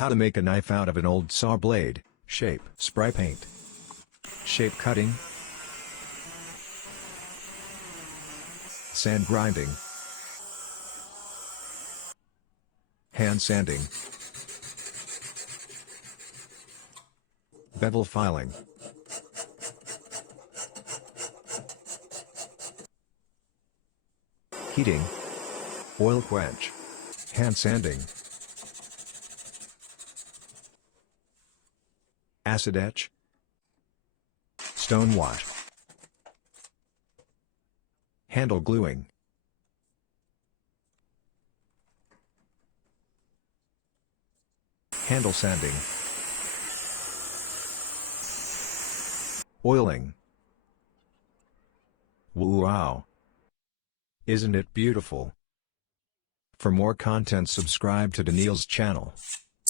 How to make a knife out of an old saw blade, shape, spray paint, shape cutting, sand grinding, hand sanding, bevel filing, heating, oil quench, hand sanding, acid etch, stone wash, handle gluing, handle sanding, oiling. Wow! Isn't it beautiful? For more content, subscribe to Daniil's channel.